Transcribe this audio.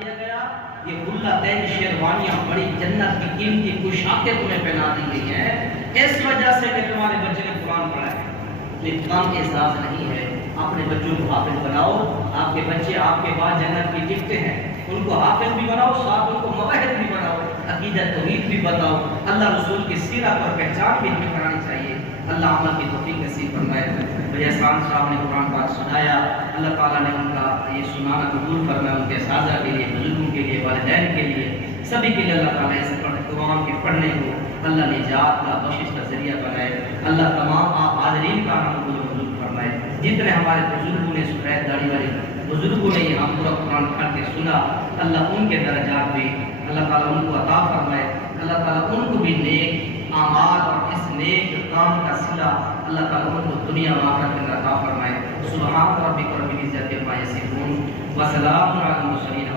دیا گیا یہ غلتین شیروانیاں بڑی جنت کی قیمتی پوشاکیں تمہیں پہنا دی گئی ہیں، اس وجہ سے کہ تمہارے بچے نے قرآن پڑھا ہے۔ یہ کام اعزاز نہیں ہے، اپنے بچوں کو حافظ بناؤ۔ آپ کے بچے آپ کے بعد جنت کی ٹکٹیں ہیں، ان کو حافظ بھی بناؤ، ساتھ ان کو مواہد بھی بناؤ، عقیدہ توحید بھی بتاؤ، اللہ رسول کی سیرت اور پہچان بھی ہمیں کرانی چاہیے۔ اللہ عمل کی توفیق نصیب فرمائے۔ مجھے احسان صاحب نے قرآن پاک سنایا، اللہ تعالیٰ نے ان کا یہ سنانا قبول فرمایا، ان کے اساتذہ کے لیے، بزرگوں کے لیے، والدین کے لیے، سبھی کے لیے اللہ تعالیٰ اس قرآن کے پڑھنے کو اللہ نجات کا بخشش کا ذریعہ بنائے۔ اللہ تمام آپ حاضرین کا نام قبول منظور فرمائے۔ جتنے ہمارے بزرگوں نے سفید داڑھی والے بزرگوں نے یہ ہم پورا قرآن پڑھ کے سنا، اللہ ان کے درجات بھی اللہ تعالیٰ ان کو عطا فرمائے۔ اللہ تعالیٰ ان کو بھی نیک اعمال اور اس نیک کام کا صلہ اللہ تعالیٰ ان کو دنیا و آخرت میں عطا فرمائے۔ سبحان ربک رب العزت عما یصفون وسلام علی المرسلین۔